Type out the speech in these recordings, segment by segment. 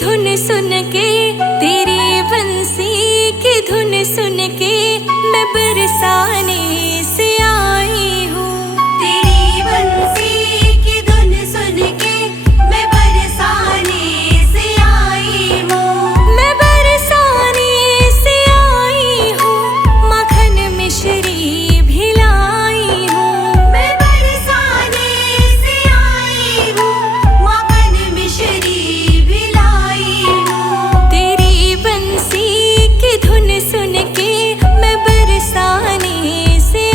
धुन सुन के, तेरी बंसी की धुन सुन के मैं बरसाने से आई हूँ। तेरी बंसी की धुन सुन के मैं बरसाने से आई हूँ। मैं बरसाने से आई हूँ, माखन मिश्री भी लाई हूँ। मैं बरसाने से आई हूँ, माखन मिश्री भी लाई हूँ। तेरी बंसी की धुन सुन के मैं बरसाने से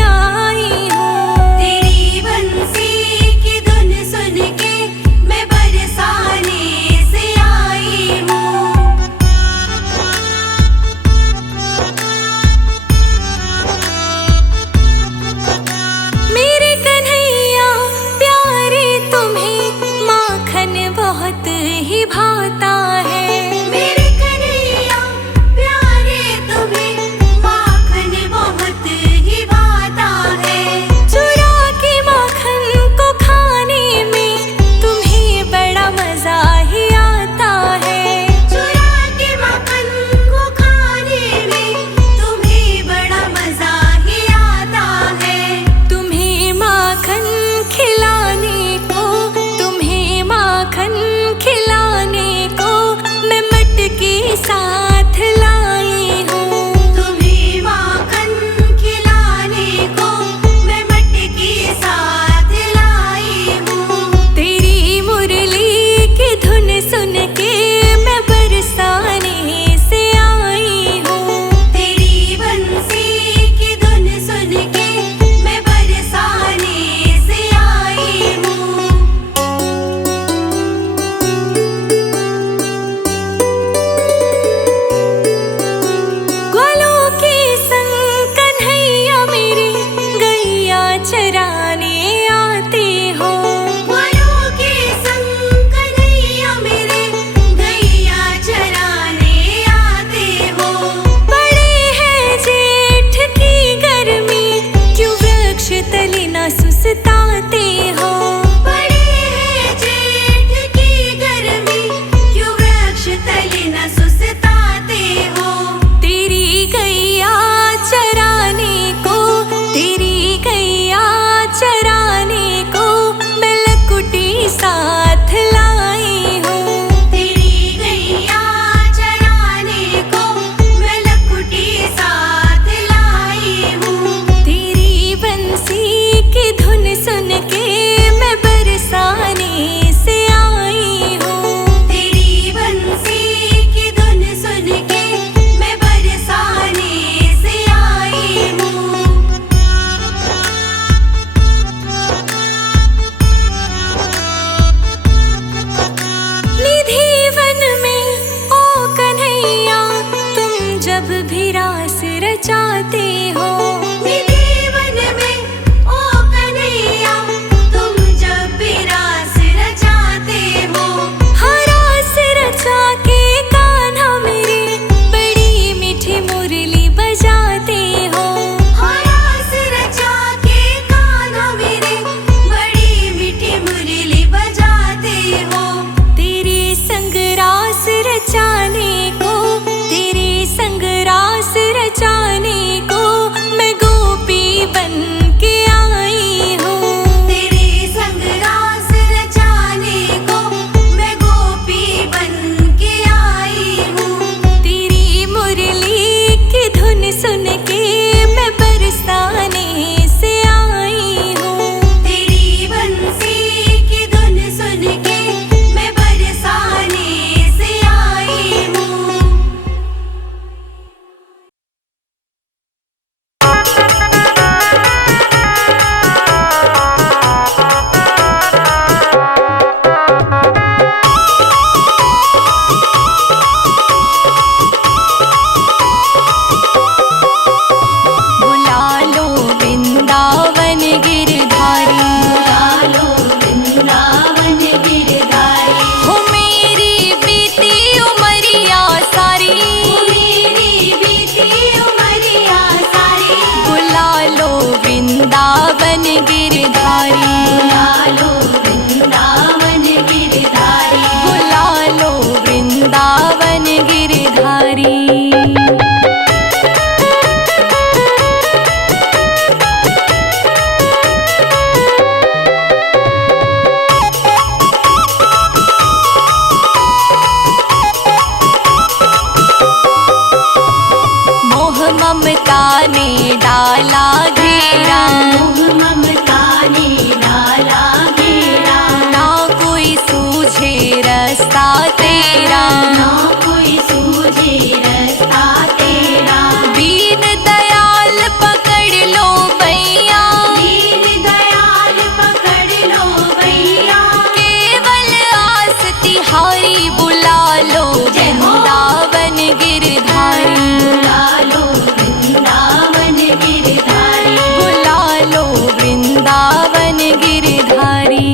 डाला घेरा, मोह ममता ने डाला घेरा, ना कोई सूझे रास्ता तेरा, ना कोई सूझे रास्ता तेरा। दीन दयाल पकड़ लो भैया, दीन दयाल पकड़ लो भैया, केवल आस तिहारी बुला लो वृंदावन गिरधारी, बुला लो वृंदावन गिरधारी, बुला लो वृंदावन गिरधारी।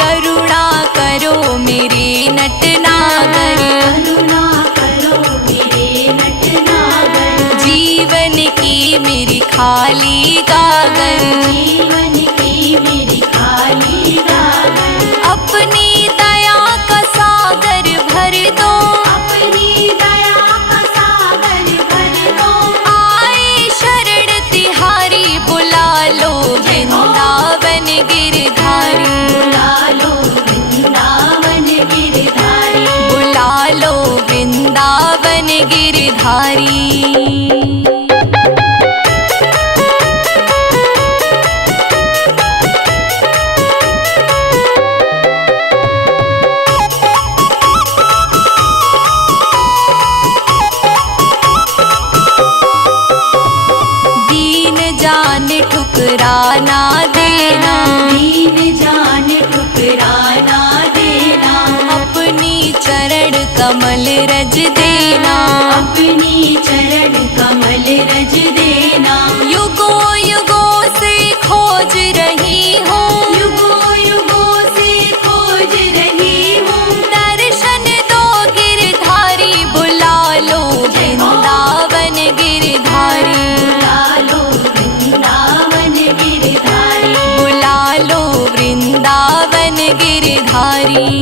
करुणा करो मेरे नटनागर, करुणा करो मेरे नटनागर, जीवन की मेरी खाली गागर, जीवन की मेरी खाली गागर, अपनी दया का सागर भर दो, अपनी दया का सागर भर दो। आए शरण तिहारी बुला लो वृंदावन गिरधारी, बुला लो वृंदावन गिरधारी, बुला लो वृंदावन गिरधारी। दीन जान ठुकराना देना, दीन जान ठुकराना देना, अपनी चरण कमल रज देना, अपनी चरण कमल रज देना। युगों युगों से खोज रही हूँ, युगों युगों से खोज रही हूँ, दर्शन दो गिरधारी, बुला लो वृंदावन गिरधारी, बुला लो वृंदावन गिरधारी, बुला लो वृंदावन गिरधारी।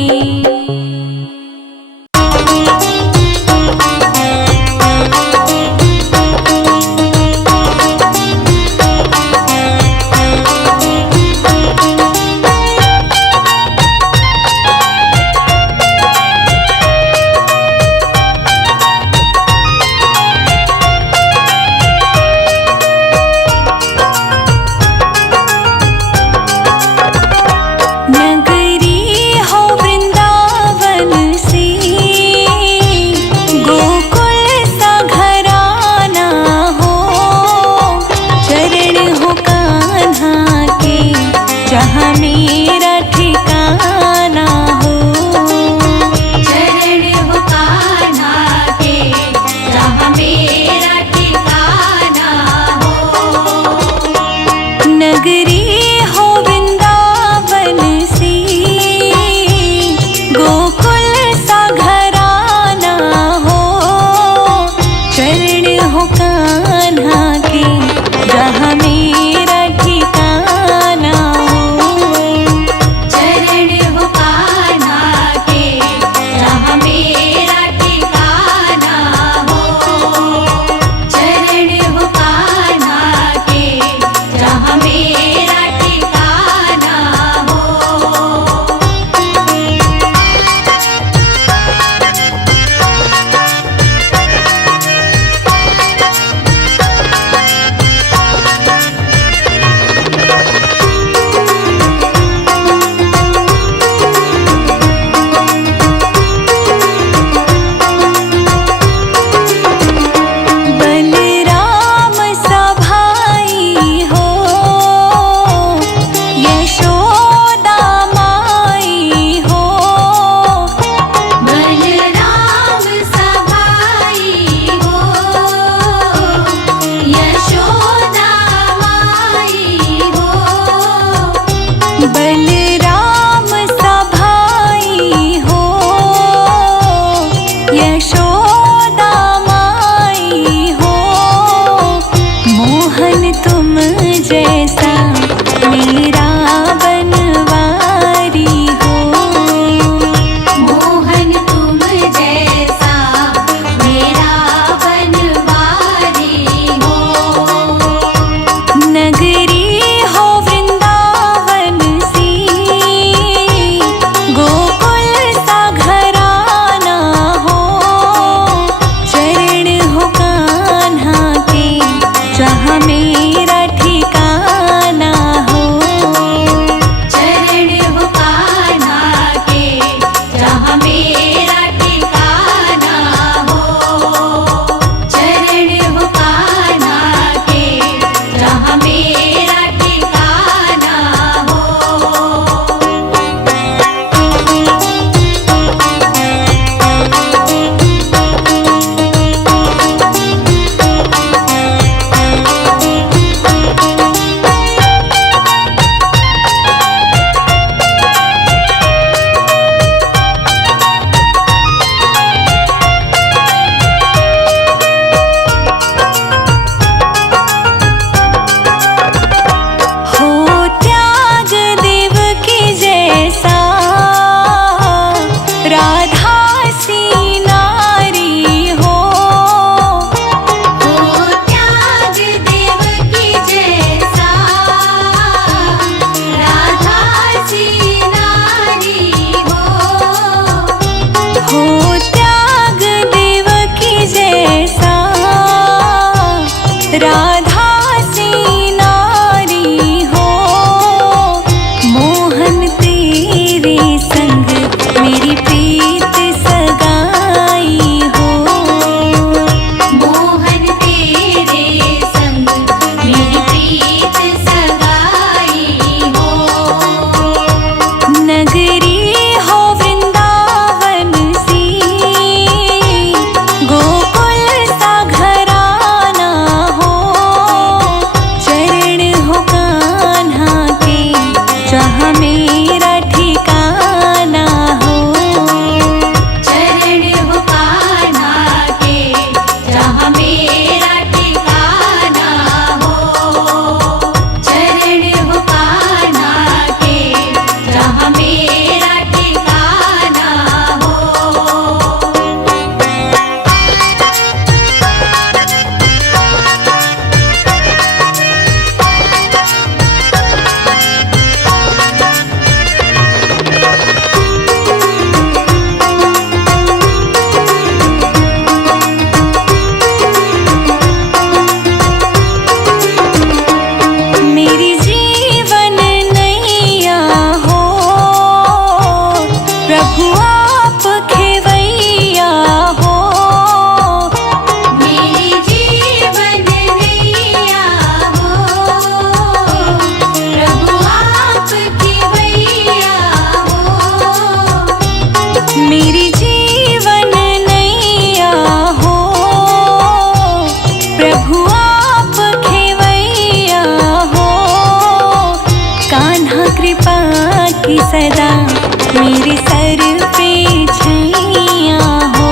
मेरे सर पे छैया हो।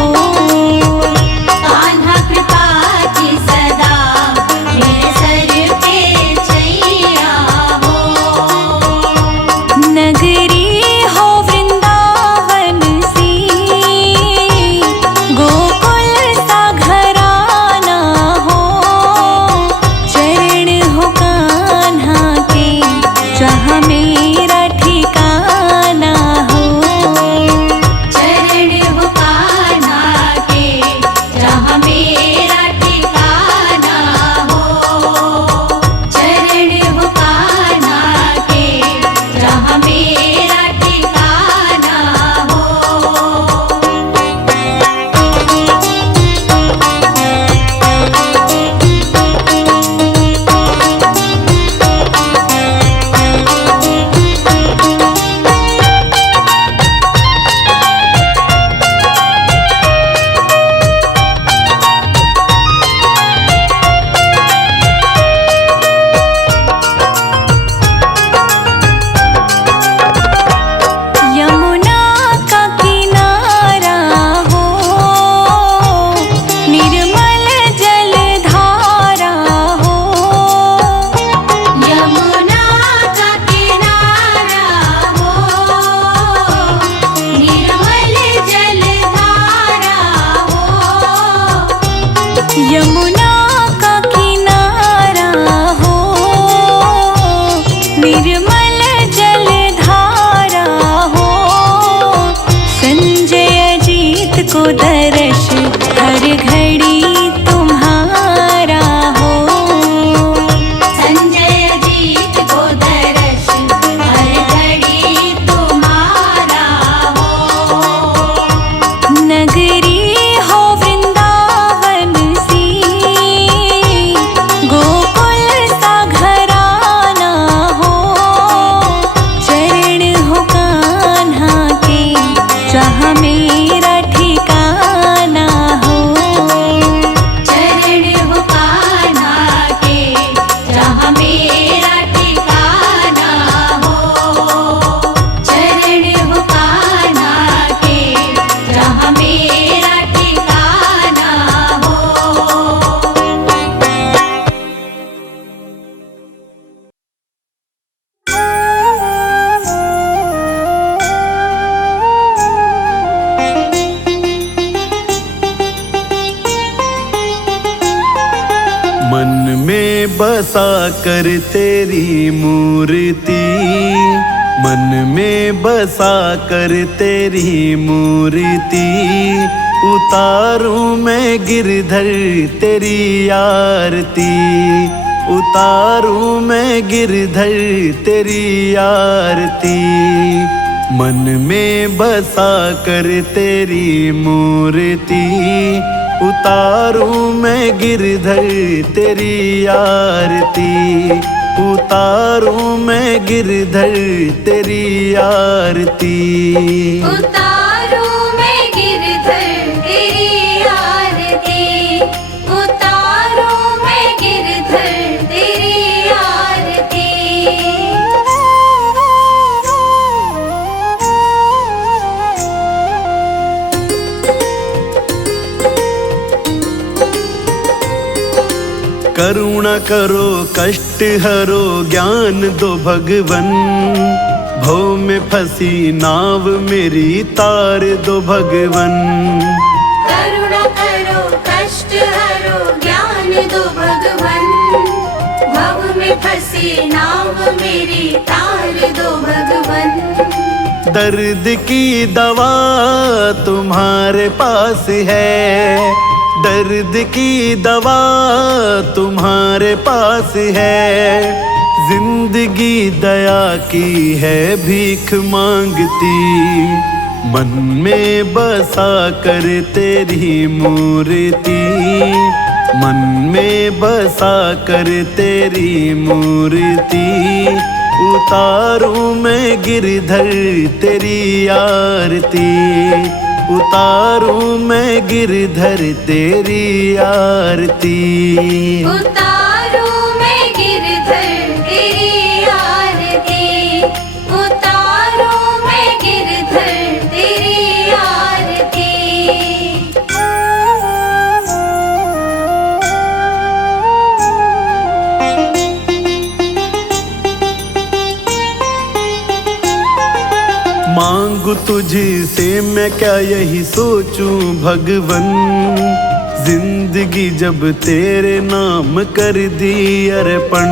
कान्हा कृपा की सदा मेरे सर पे छैया हो। नगरी हो वृंदावन सी, गोकुल सा घराना हो। चरण हो कान्हा के जहाँ मेरा ठिकाना हो। चरण हो कान्हा के जहाँ मेरा ठिकाना हो। चरण हो कान्हा के जहाँ मेरा ठिकाना हो। यमुना का किनारा हो, निर्मल जल धारा हो। यमुना का किनारा हो, निर्मल जल धारा हो। यमुना का किनारा हो, निर्मल जल धारा हो। संजय अजीत को दर्श हर घड़ी तुम्हारा हो। संजय जीत को दर्श हर घड़ी तुम्हारा हो। नगरी हो वृंदावन सी, गोकुल सा घराना हो। चरण हो कान्हा के जहाँ मेरा ठिकाना हो। चरण हो कान्हा के जहाँ मेरा ठिकाना हो। चरण हो कान्हा के जहाँ मेरा ठिकाना हो। मन में बसा कर तेरी मूर्ति, मन में बसा कर तेरी मूर्ति। उतारूं मैं गिरधर तेरी आरती, उतारूं मैं गिरधर तेरी आरती। मन में बसा कर तेरी मूर्ति, उतारूं मैं गिरधर तेरी आरती। उतारूं मैं गिरधर तेरी आरती। उतारू मैं गिरधर तेरी आरती। उतारू मैं गिरधर तेरी आरती। करुणा करो कष्ट हरो ज्ञान दो भगवन। भव में फंसी नाव मेरी तार दो भगवन। करुणा करो कष्ट हरो ज्ञान दो भगवन। भव में फंसी नाव मेरी तार दो भगवन। दर्द की दवा तुम्हारे पास है, दर्द की दवा तुम्हारे पास है। जिंदगी दया की है भीख मांगती। मन में बसा कर तेरी मूर्ति, मन में बसा कर तेरी मूर्ति। उतारूं मैं गिरधर तेरी आरती, उतारूं मैं गिरधर तेरी आरती। उतारू मैं गिरधर तेरी आरती। उतारू मैं गिरधर मांगू तुझसे मैं क्या यही सोचूं भगवन, जिंदगी जब तेरे नाम कर दी अर्पण।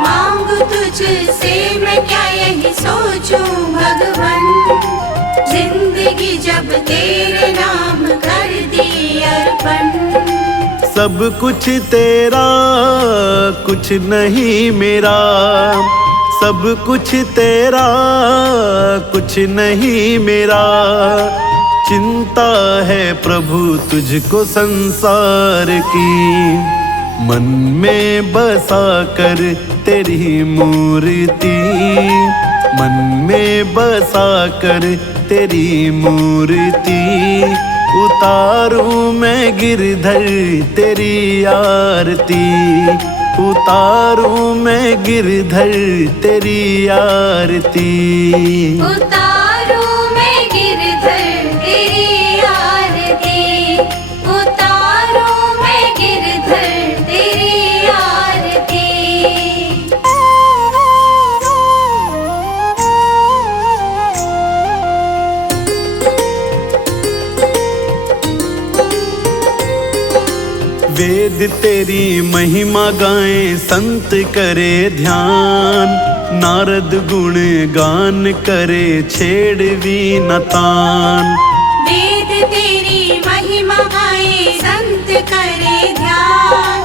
मांगू तुझसे मैं क्या यही सोचूं भगवन, जिंदगी जब तेरे नाम कर दी अर्पण। सब कुछ तेरा कुछ नहीं मेरा, सब कुछ तेरा कुछ नहीं मेरा। चिंता है प्रभु तुझको संसार की, मन में बसा कर तेरी मूर्ति, मन में बसा कर तेरी मूर्ति। उतारूं मैं गिरधर तेरी आरती, उतारूं मैं गिरधर तेरी आरती। उतारूं मैं गिरधर तेरी आरती, उतारूं मैं गिरधर तेरी आरती। वेद तेरी महिमा गाएं संत करे ध्यान, नारद गुण गान करे छेड़ वीणा तान। वेद तेरी महिमा गाए संत करे ध्यान,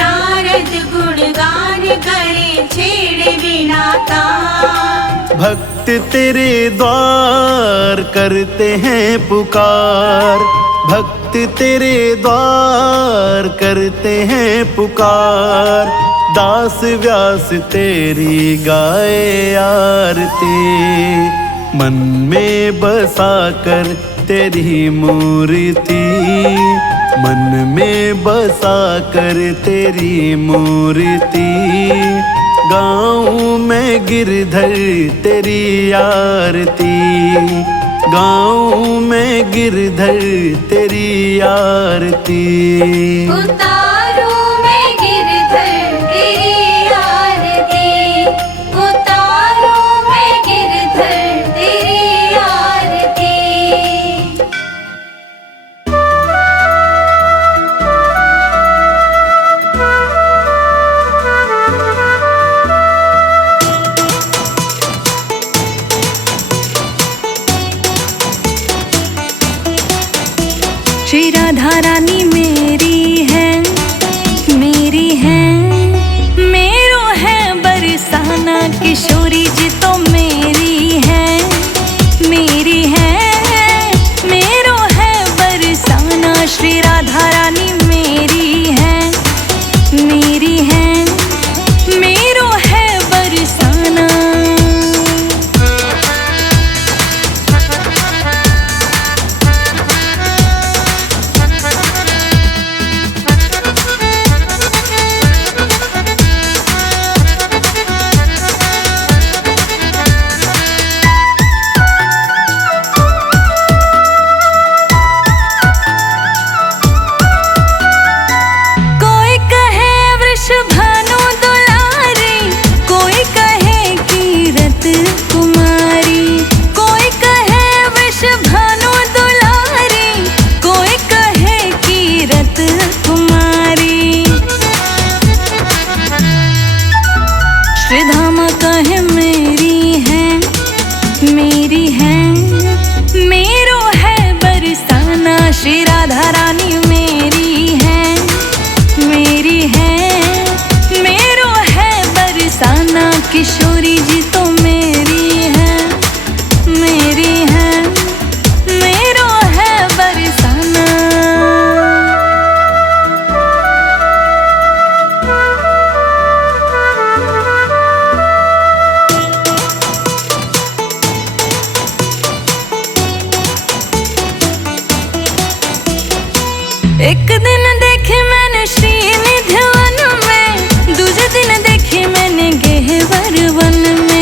नारद गुण गान करे छेड़ वीणा तान। भक्त तेरे द्वार करते हैं पुकार, भक्त तेरे द्वार करते हैं पुकार। दास व्यास तेरी गाए आरती, मन में बसा कर तेरी मूर्ति, मन में बसा कर तेरी मूर्ति। गाऊं मैं गिरधर तेरी आरती, गाऊं मैं गिरधर तेरी आरती। उतारूं मैं गिरधर तेरी आरती, उतारूं मैं गिरधर तेरी आरती। श्री राधा रानी मेरी है, मेरी है, मेरो है बरसाना। किशोरी जी तो मेरी है, मेरी है, मेरो है बरसाना। श्री राधा रानी मेरी है, मेरी है, मेरो है बरसाना। श्री राधा रानी मेरी है, मेरी है, मेरो है बरसाना। किशोरी जी तो मेरी है, मेरी है, मेरो है बरसाना। एक दिन देखे मैंने श्रीनिधि वन में, दूसरे दिन देखे मैंने गेहवर वन में।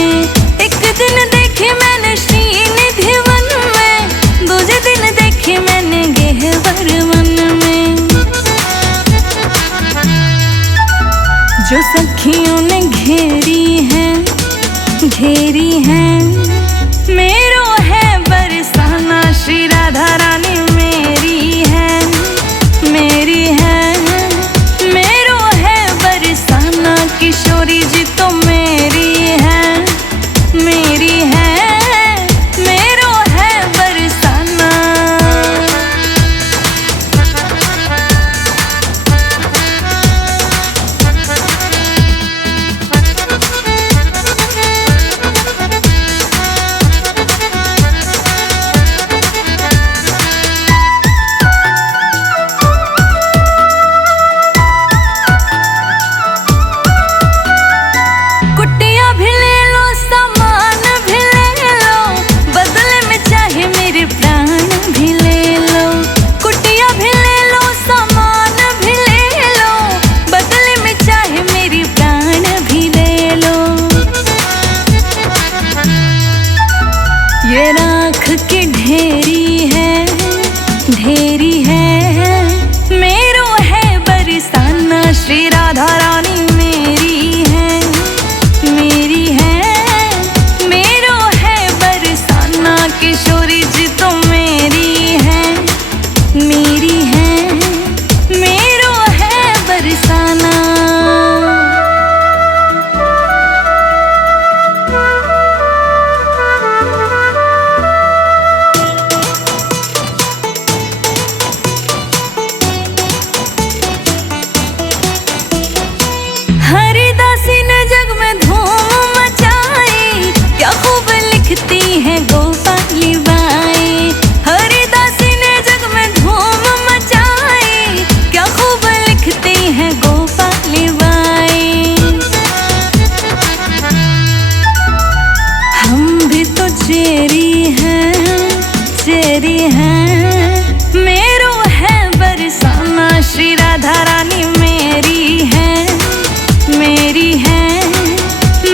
मेरी है,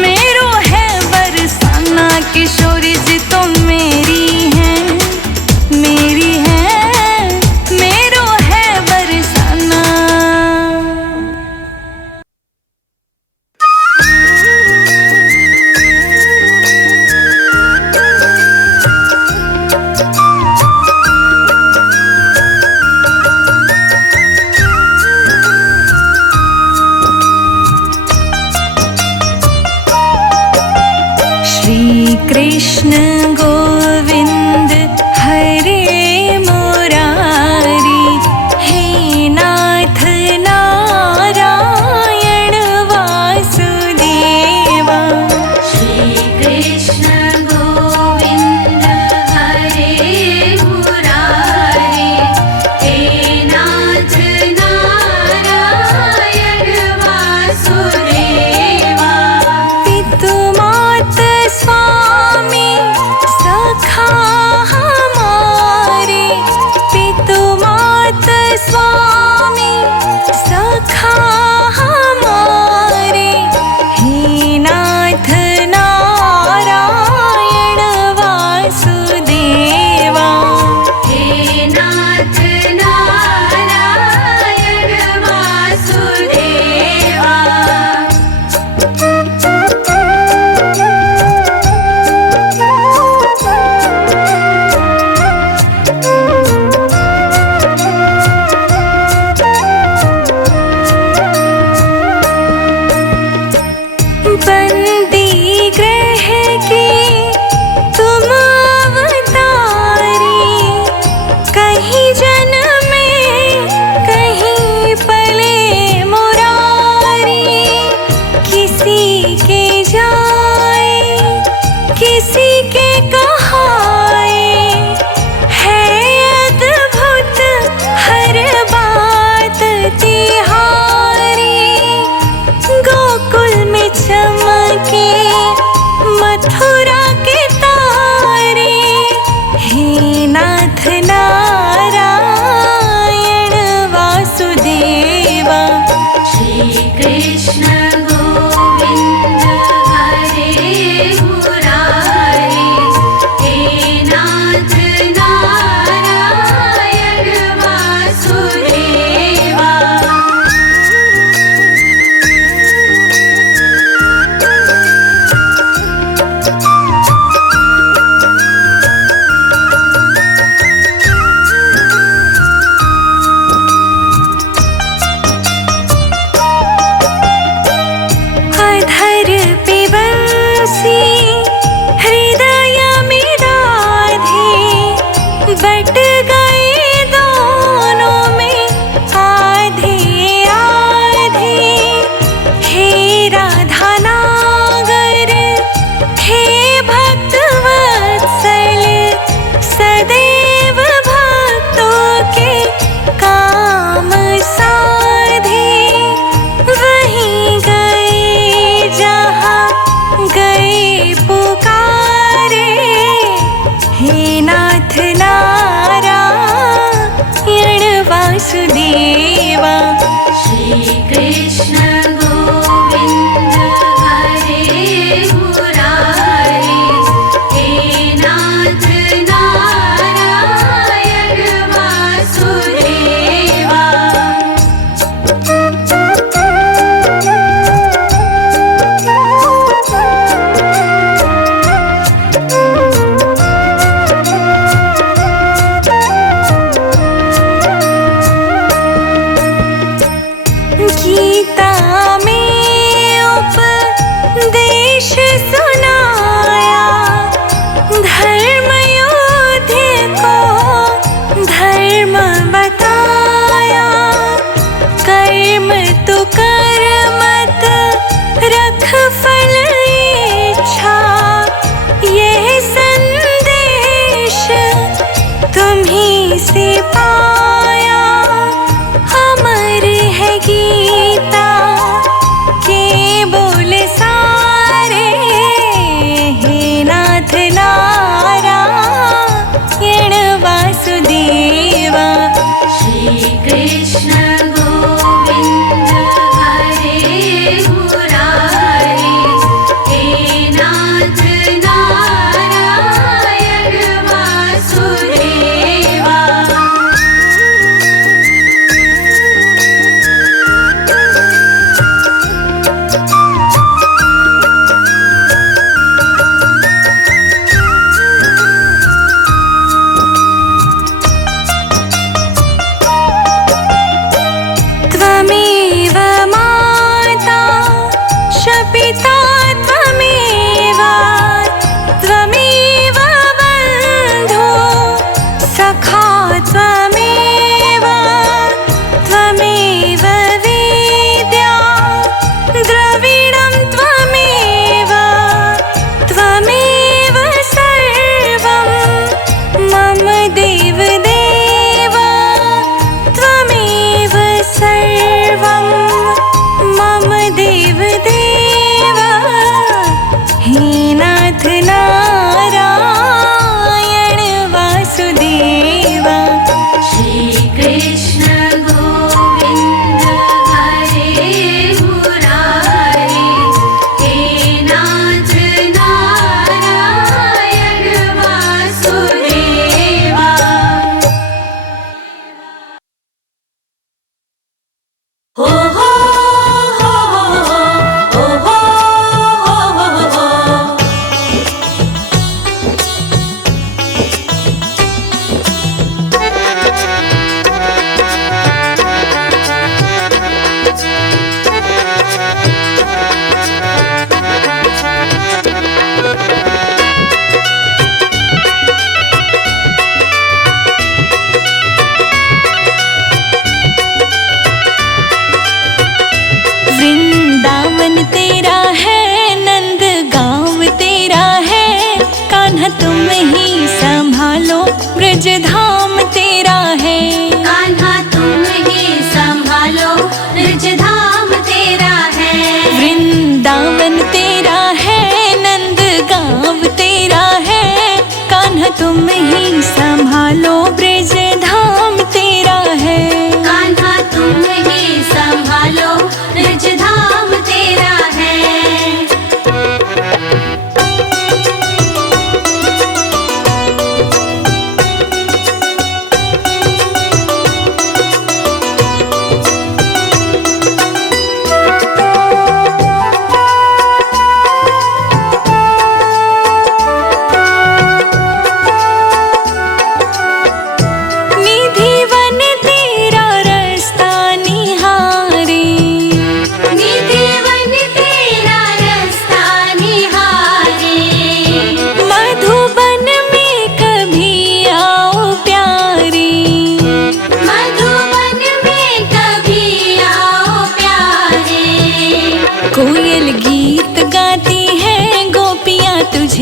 मेरो है बरसाना किशोरी जी तुम मेरी है, मेरी है, मेरो है बरसाना। श्री कृष्ण गोविंद हरे मुरारी, हे नाथ नारायण वासुदेवा। श्री कृष्ण गोविंद हरे मुरारी, हे नाथ नारायण वासुदेवा। पितुमात स्वामी सखा हमारे, पितुमात स्वामी सखा हमारे, हे नाथ नारायण वासुदेवा। हे नाथ नारायण वासुदेवा। बंदी ग्रह की तुम अवतारी, कहीं जन्मे कहीं पले मुरारी। किसी के जाए किसी के कहाए, है अद्भुत हर बात तिहारी। गोकुल में चमके मथुरा के तारे, हे नाथ नारायण वासुदेवा। श्री कृष्ण गोविंद हरे मुरारी, हे नाथ नारायण वासुदेवा।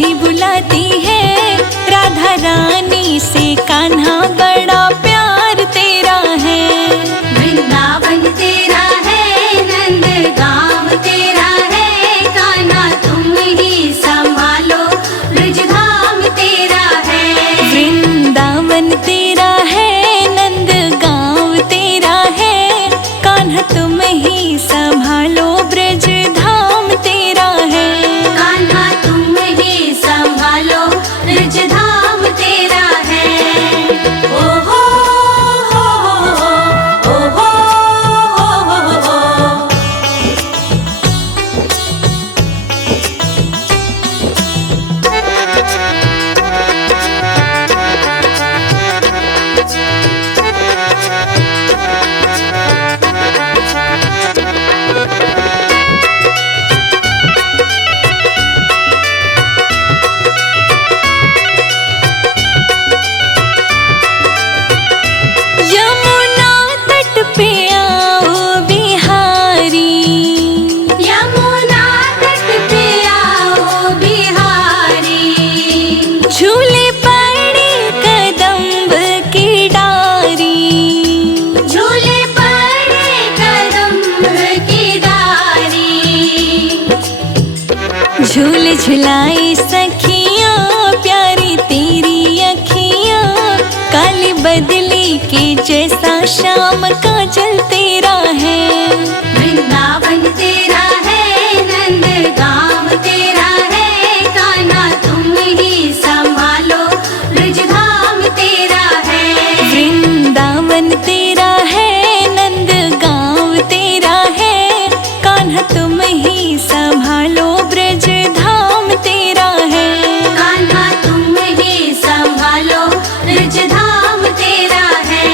भी बुलाती है राधा रानी से कान्हा बड़ा प्यार तेरा है। वृंदावन तेरा है, नंद गाँव तेरा है, कान्हा तुम ही संभालो ब्रजधाम तेरा है। वृंदावन तेरा है नंद गाँव तेरा है, कान्हा तुम ही संभालो ब्रज धाम तेरा है। कान्हा तुम ही संभालो ब्रजधाम तेरा है। ओ हो हो हो हो हो हो। यमुना तट पे आओ बिहारी, यमुना तट पे आओ बिहारी, झूले पड़े कदम्ब की डारी। झूले पड़े कदम्ब की डारी। झूल झुलाई सखियाँ प्यारी तेरी अखियाँ, काली बदली के जैसा शाम का जल तेरा है। वृंदावन तेरा है, नंद गाँव तेरा है, कान्हा तुम ही संभालो ब्रजधाम तेरा है। वृंदावन तेरा है नंद गाँव तेरा है, कान्हा तुम ही संभालो ब्रज धाम तेरा है। कान्हा तुम ही संभालो ब्रजधाम तेरा है।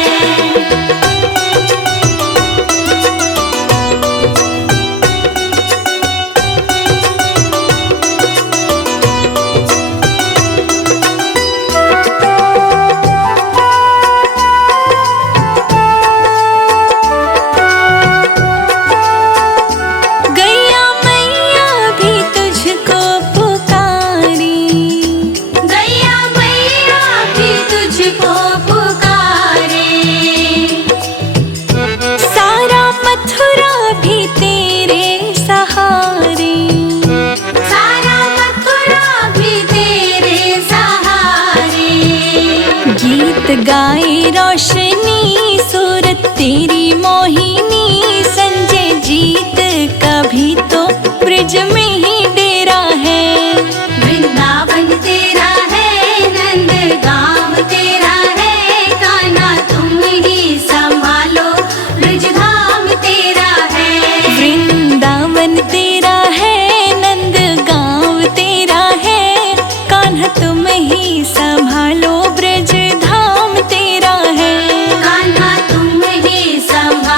गैया मैया भी तुझको पुकारी, गैया मैया भी तुझको पुकारे। सारा मथुरा भी तेरे सहारे। सारा मथुरा भी तेरे सहारे। गीत गाए रोशनी सूरत तेरी मोहिनी, संजय जीत का भी तो ब्रज में ही डेरा है। वृंदावन तेरा है, नंद गाँव तेरा है, कान्हा तुम ही संभालो ब्रजधाम तेरा है। वृंदावन तेरा है नंद गाँव तेरा है, कान्हा तुम ही संभालो ब्रज धाम तेरा है। कान्हा तुम ही संभालो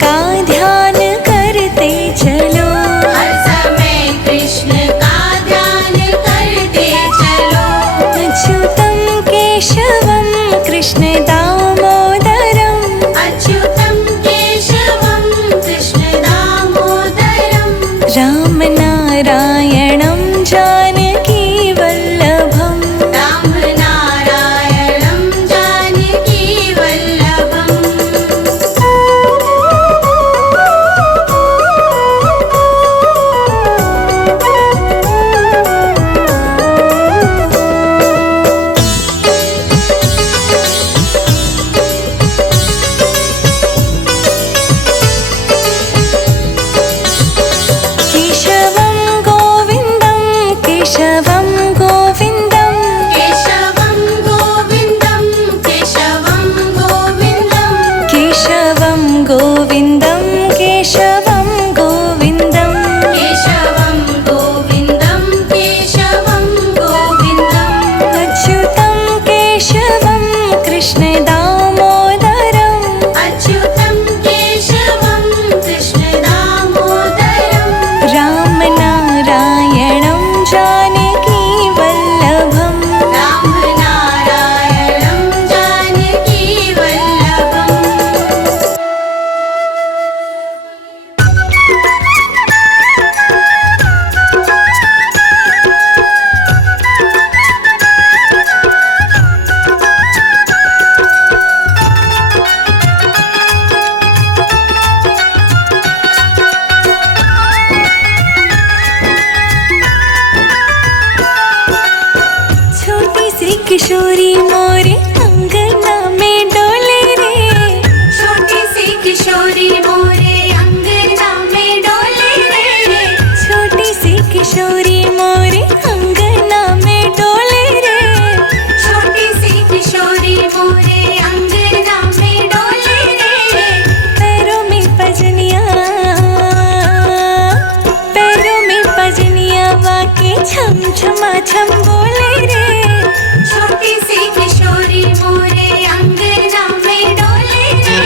का ध्यान करते चलो, हर समय कृष्ण का ध्यान करते चलो। अच्युतं केशवं कृष्ण दामोदरम्, अच्युतं केशवं कृष्ण दामोदरम्, राम नारायणं जानकी वल्लभम्, राम नारायणं जानकी वल्लभम्। केशवं गोविन्दं केशवं गोविन्दं, केशवं गोविन्दं केशवं गोविन्दं, केशवं गोविन्दं केशवं गोविन्दं, केशवं गोविन्दं केशवं गोविन्दम्। अच्युतं केशवं कृष्ण दामोदरम्, अच्युतं केशवं कृष्ण दामोदरम्, राम नारायणं जानकी वल्लभम्, राम नारायणं जानकी वल्लभम्। छोटी सी किशोरी मोरे अंगना में डोले रे, छोटी सी किशोरी मोरे अंगना में डोले रे, छोटी सी किशोरी मोरे अंगना में डोले रे, छोटी सी किशोरी मोरे अंगना में डोले रे। पैरों में पजनिया वाके छम छमा छम बोले रे, छोटी सी किशोरी मोरे अंगना में डोले रे।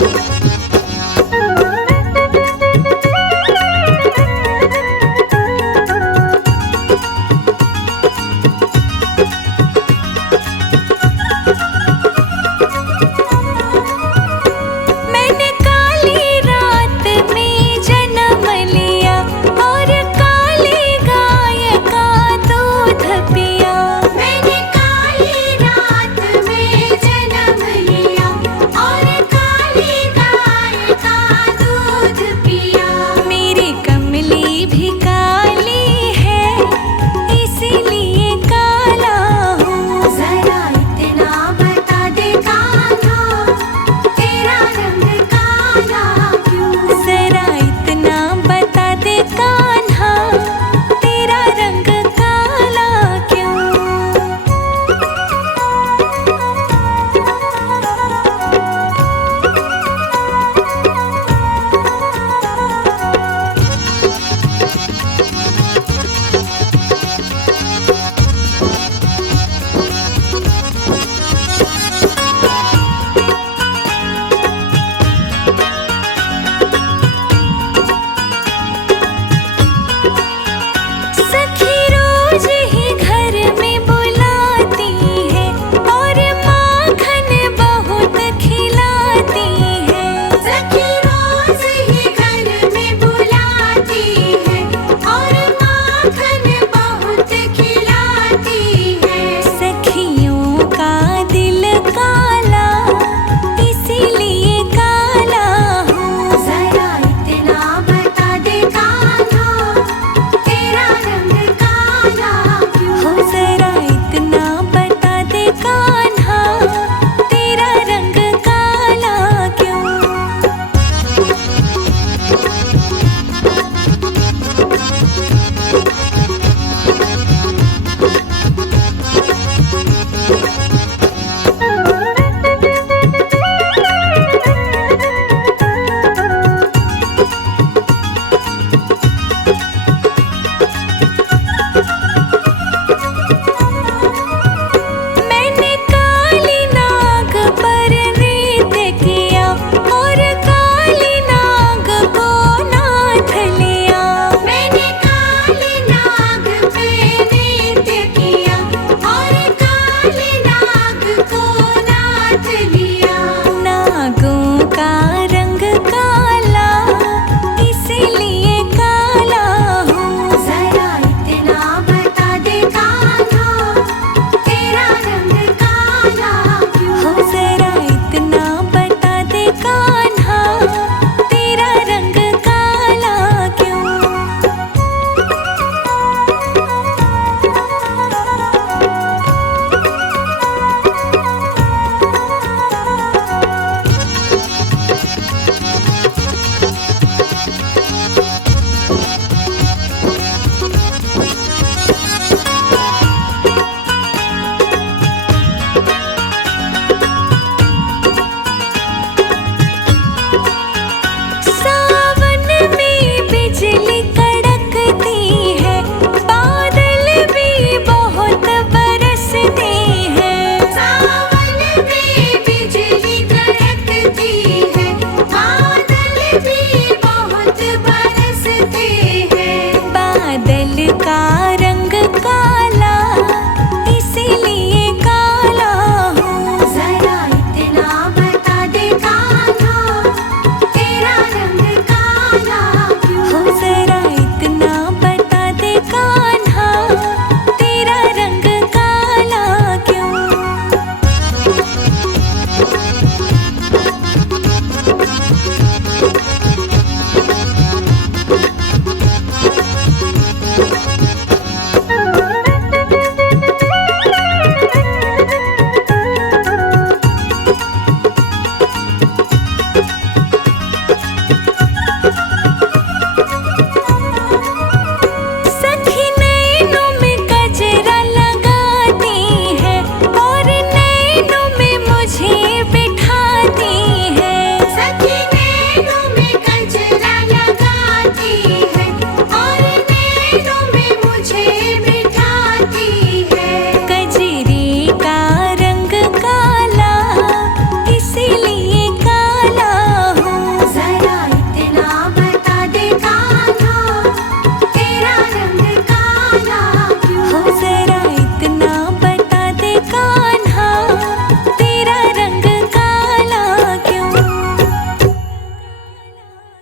हैं।